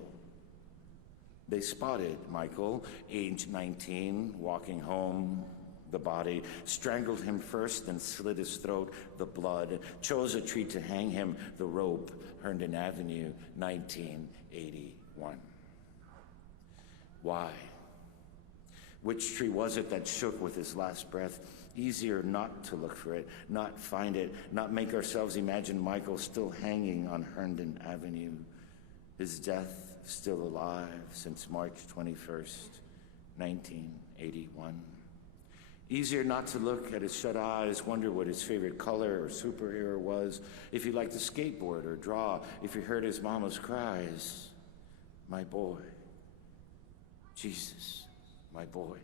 They spotted Michael, age 19, walking home. The body, strangled him first, then slit his throat, the blood, chose a tree to hang him, the rope, Herndon Avenue, 1981. Why? Which tree was it that shook with his last breath? Easier not to look for it, not find it, not make ourselves imagine Michael still hanging on Herndon Avenue, his death still alive since March 21st, 1981. Easier not to look at his shut eyes, wonder what his favorite color or superhero was, if he liked to skateboard or draw, if he heard his mama's cries. My boy. Jesus. My boy.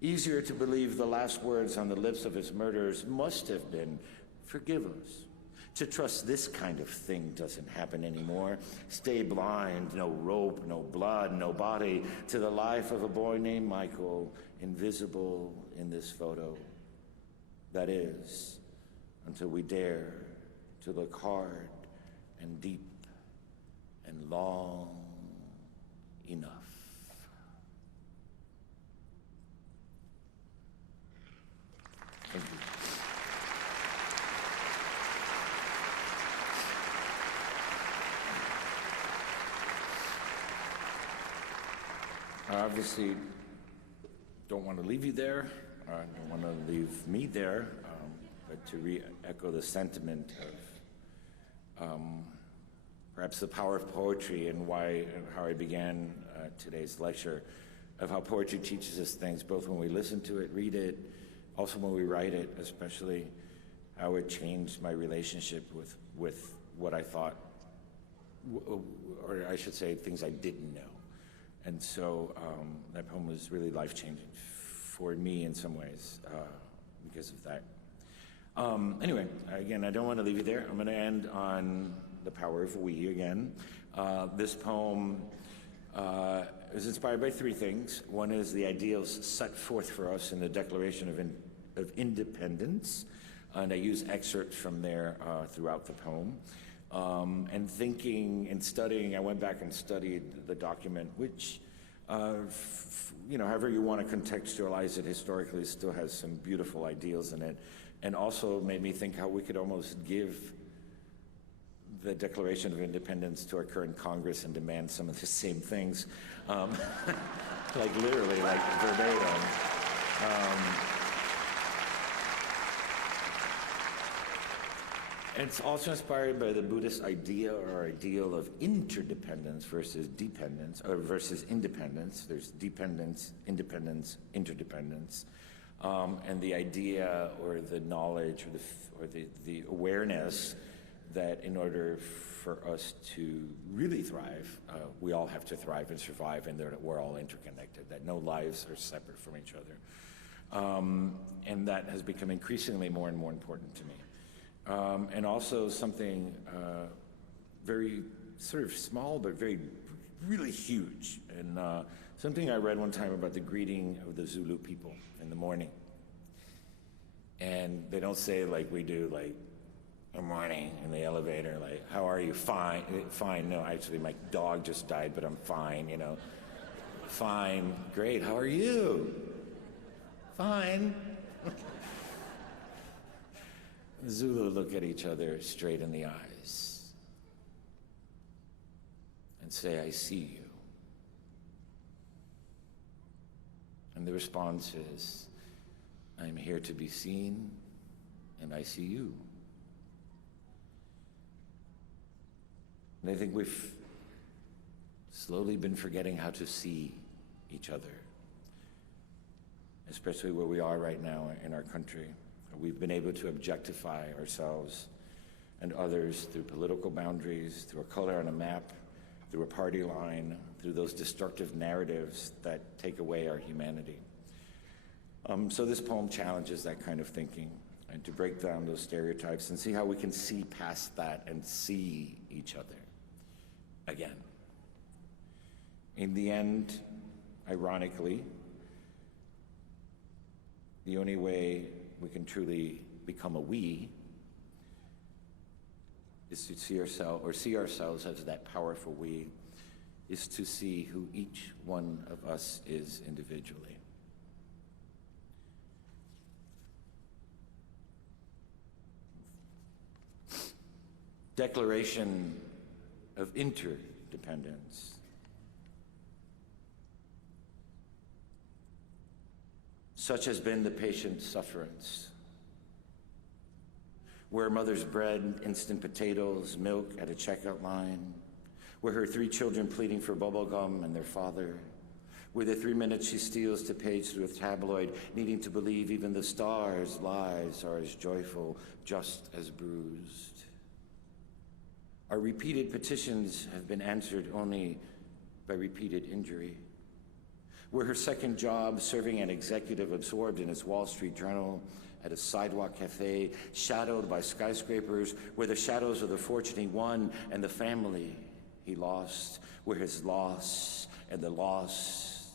Easier to believe the last words on the lips of his murderers must have been, forgive us. To trust this kind of thing doesn't happen anymore. Stay blind, no rope, no blood, no body, to the life of a boy named Michael, invisible in this photo. That is, until we dare to look hard and deep and long enough. Thank you. I obviously don't want to leave you there. I don't want to leave me there, but to re-echo the sentiment of perhaps the power of poetry and how I began today's lecture, of how poetry teaches us things, both when we listen to it, read it, also when we write it, especially how it changed my relationship with what I thought, or I should say things I didn't know. And so that poem was really life-changing for me in some ways because of that. Anyway, again, I don't want to leave you there. I'm going to end on the power of we again. This poem is inspired by three things. One is the ideals set forth for us in the Declaration of Independence, and I use excerpts from there throughout the poem. And thinking and studying, I went back and studied the document, which, however you want to contextualize it historically, still has some beautiful ideals in it, and also made me think how we could almost give the Declaration of Independence to our current Congress and demand some of the same things, like literally, like verbatim. It's also inspired by the Buddhist idea or ideal of interdependence versus dependence, or versus independence. There's dependence, independence, interdependence, and the idea or the knowledge or the awareness that in order for us to really thrive, we all have to thrive and survive, and that we're all interconnected, that no lives are separate from each other. And that has become increasingly more and more important to me. And also something very sort of small, but really huge. And something I read one time about the greeting of the Zulu people in the morning. And they don't say like we do, like, good morning in the elevator, like, how are you? Fine. Fine. No, actually, my dog just died, but I'm fine, Fine. Great. How are you? Fine. The Zulu look at each other straight in the eyes and say, I see you. And the response is, I'm here to be seen, and I see you. And I think we've slowly been forgetting how to see each other, especially where we are right now in our country. We've been able to objectify ourselves and others through political boundaries, through a color on a map, through a party line, through those destructive narratives that take away our humanity. So this poem challenges that kind of thinking, and to break down those stereotypes and see how we can see past that and see each other again. In the end, ironically, the only way we can truly become a we is to see ourselves as that powerful we, is to see who each one of us is individually. Declaration of interdependence. Such has been the patient sufferance, where mother's bread, instant potatoes, milk at a checkout line, where her 3 children pleading for bubble gum and their father, where the 3 minutes she steals to page through a tabloid, needing to believe even the stars' lives are as joyful, just as bruised. Our repeated petitions have been answered only by repeated injury. Where her second job, serving an executive absorbed in his Wall Street Journal at a sidewalk cafe, shadowed by skyscrapers, where the shadows of the fortune he won and the family he lost, where his loss and the lost,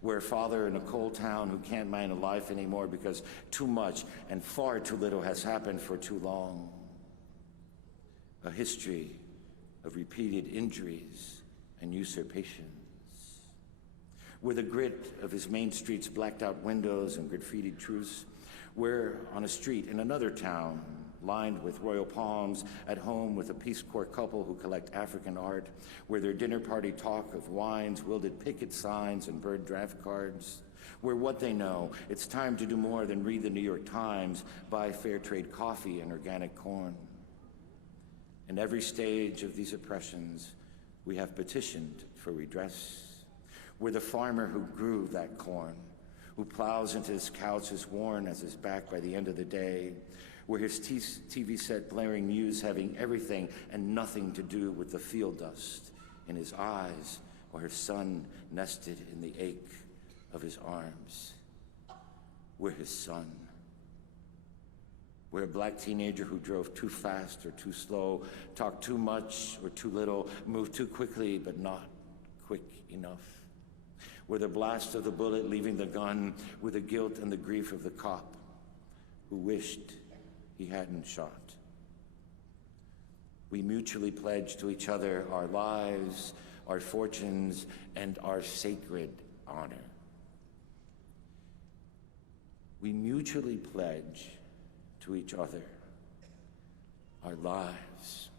where a father in a cold town who can't mind a life anymore because too much and far too little has happened for too long. A history of repeated injuries and usurpations, where the grit of his main street's blacked out windows and graffitied truths, where on a street in another town, lined with royal palms, at home with a Peace Corps couple who collect African art, where their dinner party talk of wines, wilted picket signs and bird draft cards, where what they know, it's time to do more than read the New York Times, buy fair trade coffee and organic corn. In every stage of these oppressions, we have petitioned for redress. We're the farmer who grew that corn, who plows into his couch as worn as his back by the end of the day, where his TV set blaring news having everything and nothing to do with the field dust in his eyes, or his son nested in the ache of his arms. We're his son. We're a black teenager who drove too fast or too slow, talked too much or too little, moved too quickly but not quick enough. We're the blast of the bullet leaving the gun, with the guilt and the grief of the cop who wished he hadn't shot. We mutually pledge to each other our lives, our fortunes, and our sacred honor. We mutually pledge to each other our lives,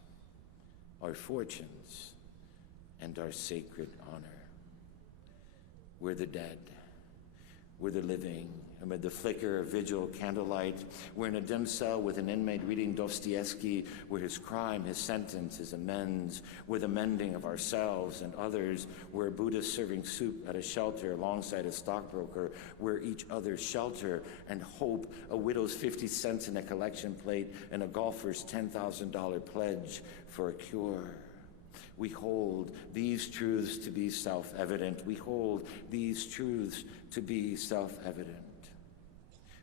our fortunes, and our sacred honor. We're the dead. We're the living. Amid the flicker of vigil candlelight, we're in a dim cell with an inmate reading Dostoevsky, where his crime, his sentence, his amends. We're the mending of ourselves and others. We're a Buddhist serving soup at a shelter alongside a stockbroker. We're each other's shelter and hope, a widow's 50 cents in a collection plate, and a golfer's $10,000 pledge for a cure. We hold these truths to be self-evident. We hold these truths to be self-evident.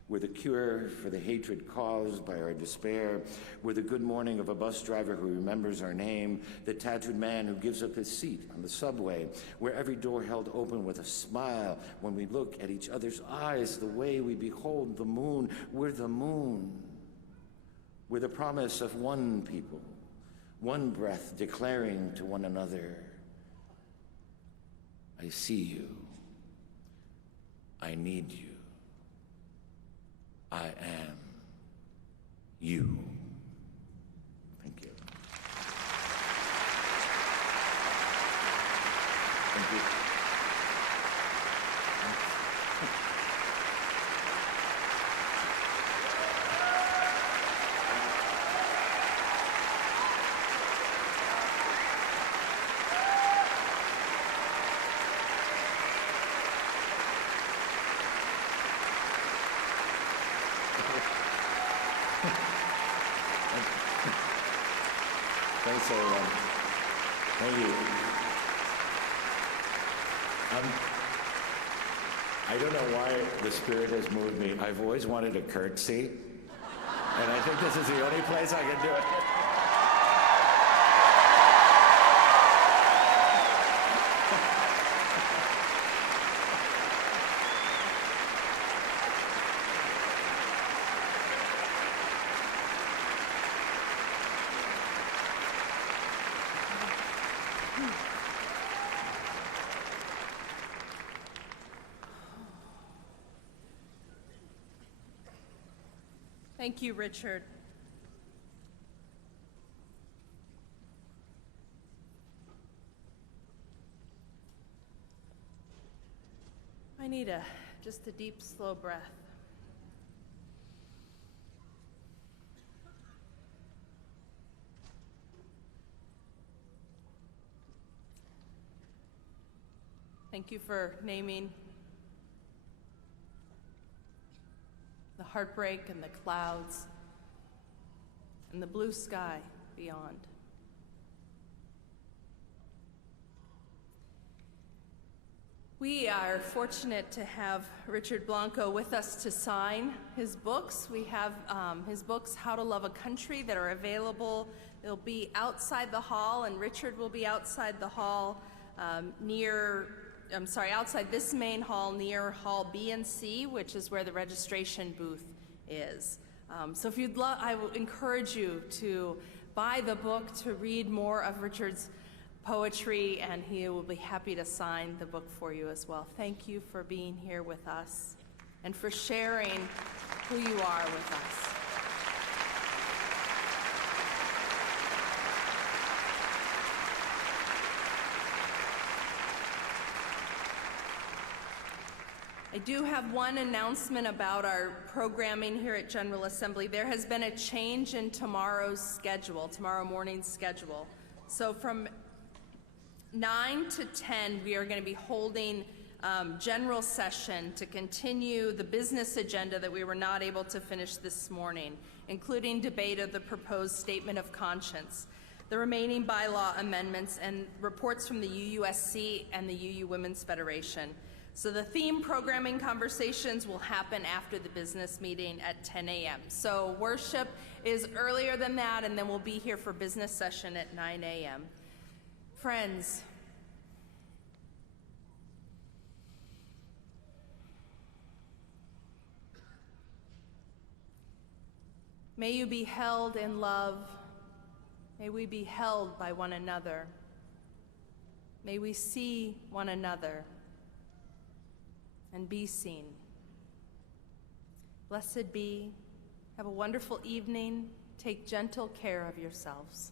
We're the cure for the hatred caused by our despair. We're the good morning of a bus driver who remembers our name, the tattooed man who gives up his seat on the subway, where every door held open with a smile when we look at each other's eyes, the way we behold the moon. We're the moon. We're the promise of one people, one breath declaring to one another, I see you, I need you, I am you. Thank you. Thank you. Thanks, everyone. Thank you. I don't know why the Spirit has moved me. I've always wanted a curtsy, and I think this is the only place I can do it. Thank you, Richard. I need just a deep, slow breath. Thank you for naming the heartbreak and the clouds and the blue sky beyond. We are fortunate to have Richard Blanco with us to sign his books. We have his books, How to Love a Country, that are available. They'll be outside the hall, and Richard will be outside the hall outside this main hall near Hall B and C, which is where the registration booth is. So if you'd love, I will encourage you to buy the book to read more of Richard's poetry, and he will be happy to sign the book for you as well. Thank you for being here with us and for sharing who you are with us. I do have one announcement about our programming here at General Assembly. There has been a change in tomorrow morning's schedule. So from 9 to 10, we are going to be holding general session to continue the business agenda that we were not able to finish this morning, including debate of the proposed statement of conscience, the remaining bylaw amendments, and reports from the UUSC and the UU Women's Federation. So the theme programming conversations will happen after the business meeting at 10 a.m. So worship is earlier than that, and then we'll be here for business session at 9 a.m. Friends, may you be held in love. May we be held by one another. May we see one another and be seen. Blessed be. Have a wonderful evening. Take gentle care of yourselves.